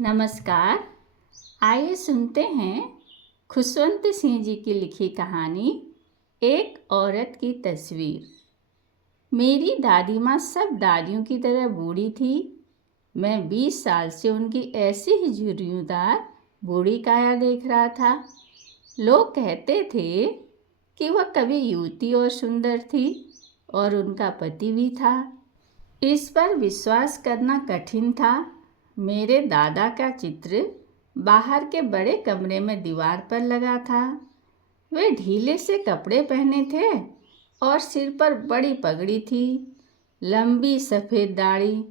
नमस्कार। आइए सुनते हैं खुशवंत सिंह जी की लिखी कहानी एक औरत की तस्वीर। मेरी दादी माँ सब दादियों की तरह बूढ़ी थी। मैं 20 साल से उनकी ऐसी ही झुर्रियोंदार बूढ़ी काया देख रहा था। लोग कहते थे कि वह कभी युवती और सुंदर थी और उनका पति भी था। इस पर विश्वास करना कठिन था। मेरे दादा का चित्र बाहर के बड़े कमरे में दीवार पर लगा था। वे ढीले से कपड़े पहने थे और सिर पर बड़ी पगड़ी थी। लंबी सफ़ेद दाढ़ी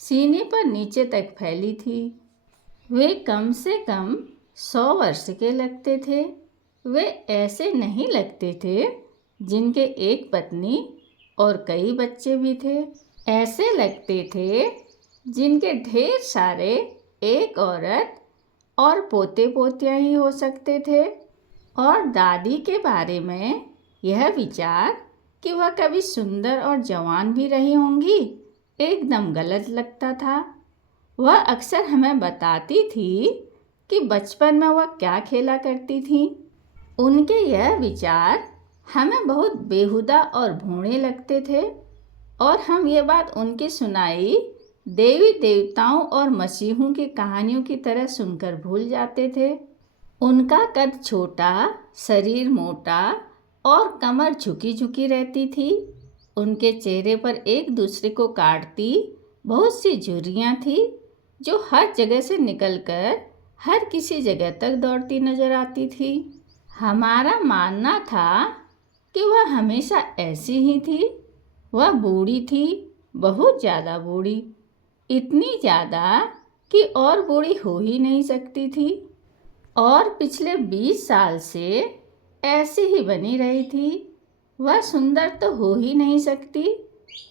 सीने पर नीचे तक फैली थी। वे कम से कम 100 वर्ष के लगते थे। वे ऐसे नहीं लगते थे जिनके एक पत्नी और कई बच्चे भी थे। ऐसे लगते थे जिनके ढेर सारे एक औरत और पोते पोतियाँ ही हो सकते थे। और दादी के बारे में यह विचार कि वह कभी सुंदर और जवान भी रही होंगी एकदम गलत लगता था। वह अक्सर हमें बताती थी कि बचपन में वह क्या खेला करती थी। उनके यह विचार हमें बहुत बेहुदा और भोंडे लगते थे और हम ये बात उनकी सुनाई देवी देवताओं और मसीहों की कहानियों की तरह सुनकर भूल जाते थे। उनका कद छोटा, शरीर मोटा और कमर झुकी झुकी रहती थी। उनके चेहरे पर एक दूसरे को काटती बहुत सी झुर्रियाँ थी जो हर जगह से निकलकर हर किसी जगह तक दौड़ती नजर आती थी। हमारा मानना था कि वह हमेशा ऐसी ही थी। वह बूढ़ी थी, बहुत ज़्यादा बूढ़ी, इतनी ज़्यादा कि और बूढ़ी हो ही नहीं सकती थी। और पिछले 20 साल से ऐसी ही बनी रही थी। वह सुंदर तो हो ही नहीं सकती,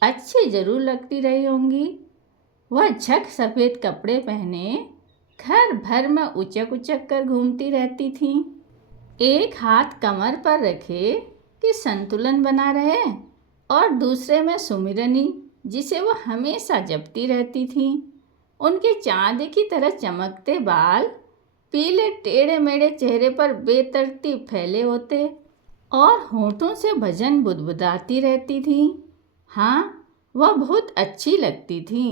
अच्छी जरूर लगती रही होंगी। वह झक सफ़ेद कपड़े पहने घर भर में उचक उचक कर घूमती रहती थी, एक हाथ कमर पर रखे कि संतुलन बना रहे और दूसरे में सुमिरनी जिसे वह हमेशा जपती रहती थी। उनके चांदी की तरह चमकते बाल पीले टेढ़े मेढ़े चेहरे पर बेतरतीब फैले होते और होठों से भजन बुदबुदाती रहती थी। हाँ, वह बहुत अच्छी लगती थी।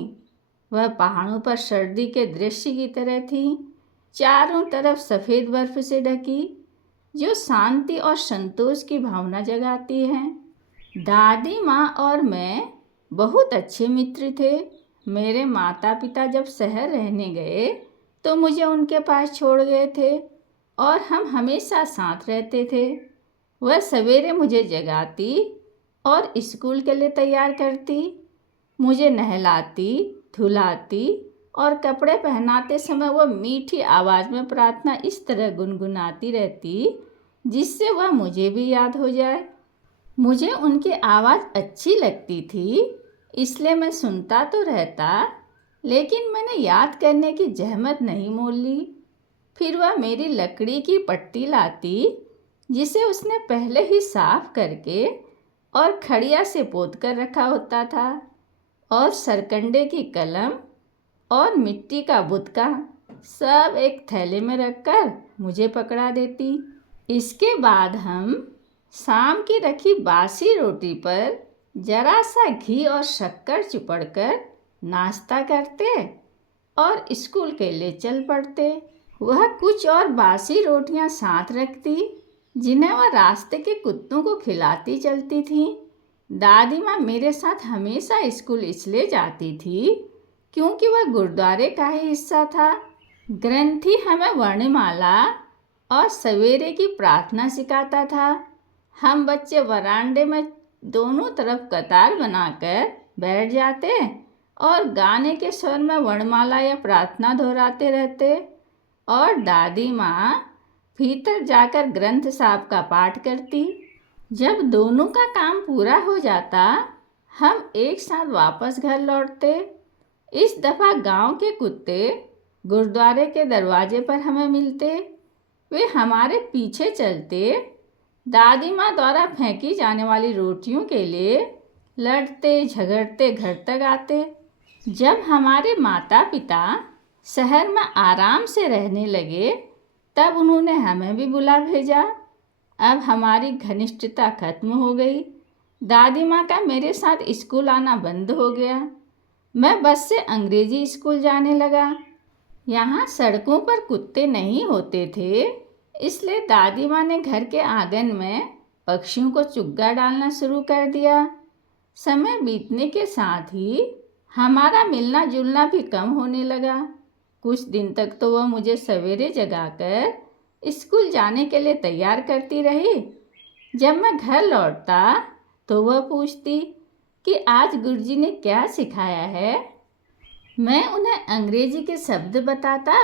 वह पहाड़ों पर सर्दी के दृश्य की तरह थी, चारों तरफ सफ़ेद बर्फ से ढकी, जो शांति और संतोष की भावना जगाती है। दादी माँ और मैं बहुत अच्छे मित्र थे। मेरे माता पिता जब शहर रहने गए तो मुझे उनके पास छोड़ गए थे और हम हमेशा साथ रहते थे। वह सवेरे मुझे जगाती और स्कूल के लिए तैयार करती, मुझे नहलाती, धुलाती और कपड़े पहनाते समय वह मीठी आवाज़ में प्रार्थना इस तरह गुनगुनाती रहती जिससे वह मुझे भी याद हो जाए। मुझे उनकी आवाज़ अच्छी लगती थी, इसलिए मैं सुनता तो रहता, लेकिन मैंने याद करने की जहमत नहीं मोल ली। फिर वह मेरी लकड़ी की पट्टी लाती जिसे उसने पहले ही साफ करके और खड़िया से पोत कर रखा होता था, और सरकंडे की कलम और मिट्टी का बुतका सब एक थैले में रखकर मुझे पकड़ा देती। इसके बाद हम शाम की रखी बासी रोटी पर जरा सा घी और शक्कर चिपड़कर नाश्ता करते और स्कूल के लिए चल पड़ते। वह कुछ और बासी रोटियां साथ रखती जिन्हें वह रास्ते के कुत्तों को खिलाती चलती थी। दादी माँ मेरे साथ हमेशा स्कूल इसलिए जाती थी क्योंकि वह गुरुद्वारे का ही हिस्सा था। ग्रंथी हमें वर्णमाला और सवेरे की प्रार्थना सिखाता था। हम बच्चे वरांडे में दोनों तरफ कतार बनाकर बैठ जाते और गाने के स्वर में वर्णमाला या प्रार्थना दोहराते रहते, और दादी माँ भीतर जाकर ग्रंथ साहब का पाठ करती। जब दोनों का काम पूरा हो जाता हम एक साथ वापस घर लौटते। इस दफ़ा गांव के कुत्ते गुरुद्वारे के दरवाजे पर हमें मिलते। वे हमारे पीछे चलते, दादी माँ द्वारा फेंकी जाने वाली रोटियों के लिए लड़ते झगड़ते घर तक आते। जब हमारे माता पिता शहर में आराम से रहने लगे तब उन्होंने हमें भी बुला भेजा। अब हमारी घनिष्ठता खत्म हो गई। दादी माँ का मेरे साथ स्कूल आना बंद हो गया। मैं बस से अंग्रेजी स्कूल जाने लगा। यहाँ सड़कों पर कुत्ते नहीं होते थे, इसलिए दादी माँ ने घर के आंगन में पक्षियों को चुग्गा डालना शुरू कर दिया। समय बीतने के साथ ही हमारा मिलना जुलना भी कम होने लगा। कुछ दिन तक तो वह मुझे सवेरे जगाकर स्कूल जाने के लिए तैयार करती रही। जब मैं घर लौटता तो वह पूछती कि आज गुरुजी ने क्या सिखाया है। मैं उन्हें अंग्रेजी के शब्द बताता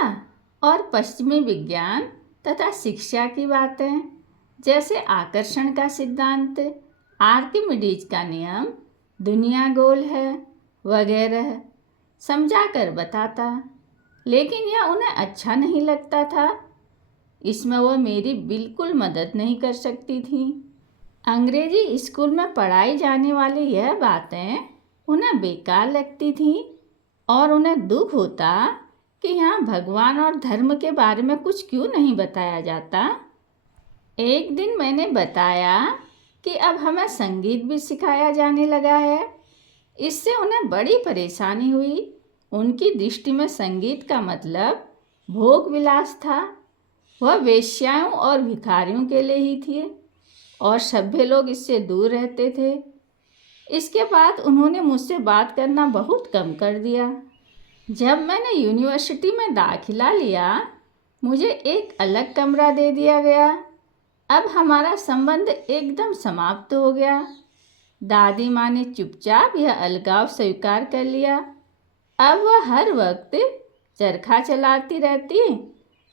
और पश्चिमी विज्ञान तथा शिक्षा की बातें, जैसे आकर्षण का सिद्धांत, आर्किमिडीज का नियम, दुनिया गोल है वगैरह समझा कर बताता। लेकिन यह उन्हें अच्छा नहीं लगता था। इसमें वह मेरी बिल्कुल मदद नहीं कर सकती थी। अंग्रेजी स्कूल में पढ़ाई जाने वाली यह बातें उन्हें बेकार लगती थीं और उन्हें दुख होता कि यहाँ भगवान और धर्म के बारे में कुछ क्यों नहीं बताया जाता। एक दिन मैंने बताया कि अब हमें संगीत भी सिखाया जाने लगा है। इससे उन्हें बड़ी परेशानी हुई। उनकी दृष्टि में संगीत का मतलब भोग विलास था। वह वेश्याओं और भिखारियों के लिए ही थी और सभ्य लोग इससे दूर रहते थे। इसके बाद उन्होंने मुझसे बात करना बहुत कम कर दिया। जब मैंने यूनिवर्सिटी में दाखिला लिया, मुझे एक अलग कमरा दे दिया गया। अब हमारा संबंध एकदम समाप्त हो गया। दादी माँ ने चुपचाप यह अलगाव स्वीकार कर लिया। अब वह हर वक्त चरखा चलाती रहती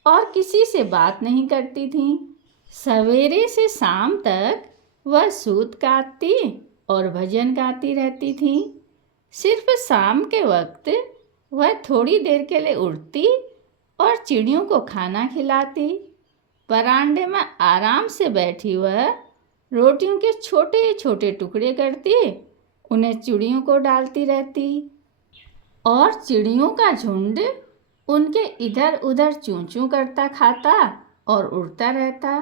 और किसी से बात नहीं करती थी। सवेरे से शाम तक वह सूत काटती और भजन गाती रहती थी। सिर्फ शाम के वक्त वह थोड़ी देर के लिए उठती और चिड़ियों को खाना खिलाती। बरामदे में आराम से बैठी वह रोटियों के छोटे छोटे टुकड़े करती, उन्हें चिड़ियों को डालती रहती और चिड़ियों का झुंड उनके इधर उधर चूं चूं करता खाता और उड़ता रहता।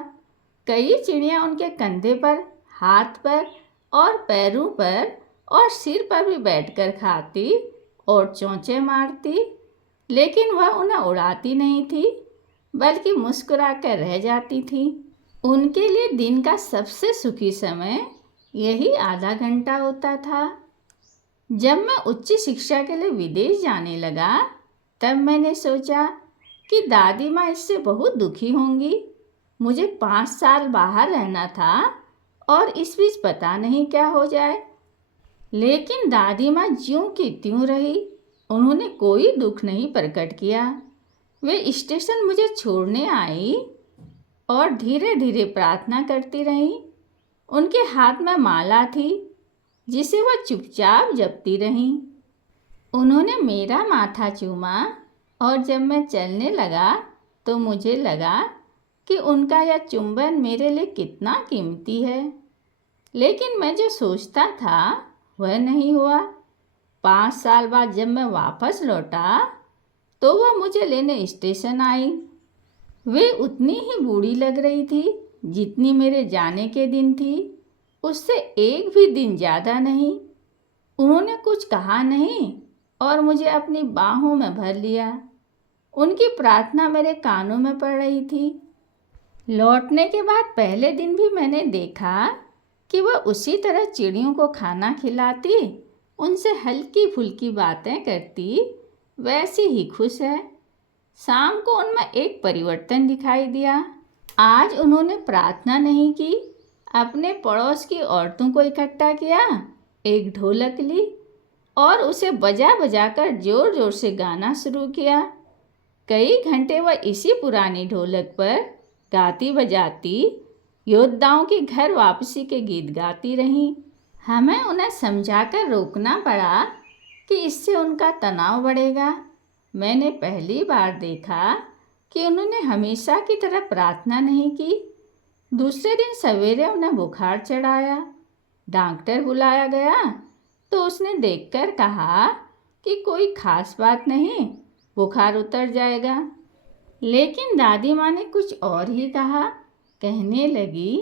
कई चिड़ियाँ उनके कंधे पर, हाथ पर और पैरों पर और सिर पर भी बैठकर खाती और चोंचे मारती, लेकिन वह उन्हें उड़ाती नहीं थी, बल्कि मुस्कुराकर रह जाती थी। उनके लिए दिन का सबसे सुखी समय यही आधा घंटा होता था। जब मैं उच्च शिक्षा के लिए विदेश जाने लगा, तब मैंने सोचा कि दादी माँ इससे बहुत दुखी होंगी। मुझे 5 साल बाहर रहना था और इस बीच पता नहीं क्या हो जाए। लेकिन दादी माँ ज्यों की त्यों रही। उन्होंने कोई दुख नहीं प्रकट किया। वे स्टेशन मुझे छोड़ने आई और धीरे धीरे प्रार्थना करती रहीं। उनके हाथ में माला थी जिसे वह चुपचाप जपती रहीं। उन्होंने मेरा माथा चूमा और जब मैं चलने लगा तो मुझे लगा कि उनका यह चुंबन मेरे लिए कितना कीमती है। लेकिन मैं जो सोचता था वह नहीं हुआ। 5 साल बाद जब मैं वापस लौटा तो वह मुझे लेने स्टेशन आई। वे उतनी ही बूढ़ी लग रही थी जितनी मेरे जाने के दिन थी, उससे एक भी दिन ज़्यादा नहीं। उन्होंने कुछ कहा नहीं और मुझे अपनी बाहों में भर लिया। उनकी प्रार्थना मेरे कानों में पड़ रही थी। लौटने के बाद पहले दिन भी मैंने देखा कि वह उसी तरह चिड़ियों को खाना खिलाती, उनसे हल्की फुल्की बातें करती, वैसी ही खुश है। शाम को उनमें एक परिवर्तन दिखाई दिया। आज उन्होंने प्रार्थना नहीं की, अपने पड़ोस की औरतों को इकट्ठा किया, एक ढोलक ली और उसे बजा बजा कर जोर जोर से गाना शुरू किया। कई घंटे वह इसी पुरानी ढोलक पर गाती बजाती योद्धाओं की घर वापसी के गीत गाती रहीं। हमें उन्हें समझाकर रोकना पड़ा कि इससे उनका तनाव बढ़ेगा। मैंने पहली बार देखा कि उन्होंने हमेशा की तरह प्रार्थना नहीं की। दूसरे दिन सवेरे उन्हें बुखार चढ़ाया। डॉक्टर बुलाया गया तो उसने देखकर कहा कि कोई खास बात नहीं, बुखार उतर जाएगा। लेकिन दादी माँ ने कुछ और ही कहा। कहने लगी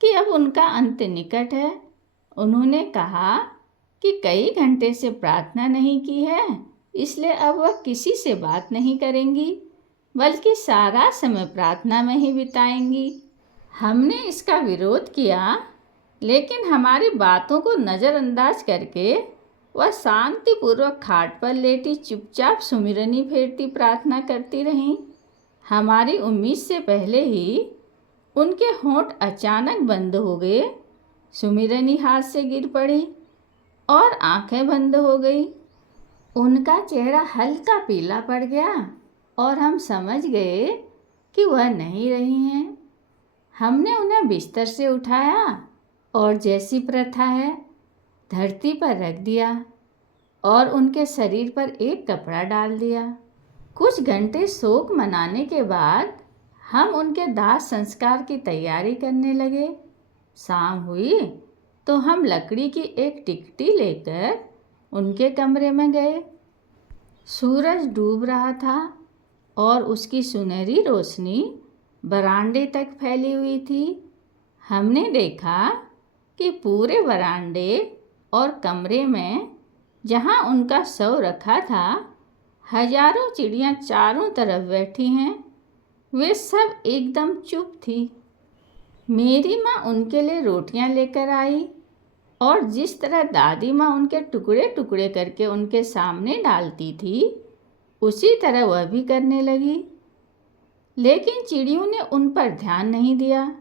कि अब उनका अंत निकट है। उन्होंने कहा कि कई घंटे से प्रार्थना नहीं की है, इसलिए अब वह किसी से बात नहीं करेंगी, बल्कि सारा समय प्रार्थना में ही बिताएंगी। हमने इसका विरोध किया, लेकिन हमारी बातों को नज़रअंदाज करके वह शांतिपूर्वक खाट पर लेटी चुपचाप सुमिरनी फेरती प्रार्थना करती रहीं। हमारी उम्मीद से पहले ही उनके होंठ अचानक बंद हो गए, सुमिरनी हाथ से गिर पड़ी और आंखें बंद हो गई। उनका चेहरा हल्का पीला पड़ गया और हम समझ गए कि वह नहीं रही हैं। हमने उन्हें बिस्तर से उठाया और जैसी प्रथा है धरती पर रख दिया और उनके शरीर पर एक कपड़ा डाल दिया। कुछ घंटे शोक मनाने के बाद हम उनके दाह संस्कार की तैयारी करने लगे। शाम हुई तो हम लकड़ी की एक टिकटी लेकर उनके कमरे में गए। सूरज डूब रहा था और उसकी सुनहरी रोशनी बरामदे तक फैली हुई थी। हमने देखा कि पूरे बरामदे और कमरे में जहाँ उनका शव रखा था, हजारों चिड़ियाँ चारों तरफ बैठी हैं। वे सब एकदम चुप थी। मेरी माँ उनके लिए रोटियां लेकर आई और जिस तरह दादी माँ उनके टुकड़े टुकड़े करके उनके सामने डालती थी, उसी तरह वह भी करने लगी। लेकिन चिड़ियों ने उन पर ध्यान नहीं दिया।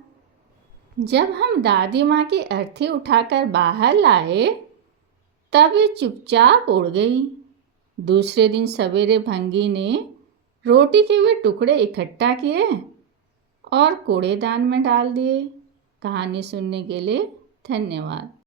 जब हम दादी माँ की अर्थी उठाकर बाहर लाए, तब वे चुपचाप उड़ गई। दूसरे दिन सवेरे भंगी ने रोटी के वे टुकड़े इकट्ठा किए और कूड़ेदान में डाल दिए। कहानी सुनने के लिए धन्यवाद।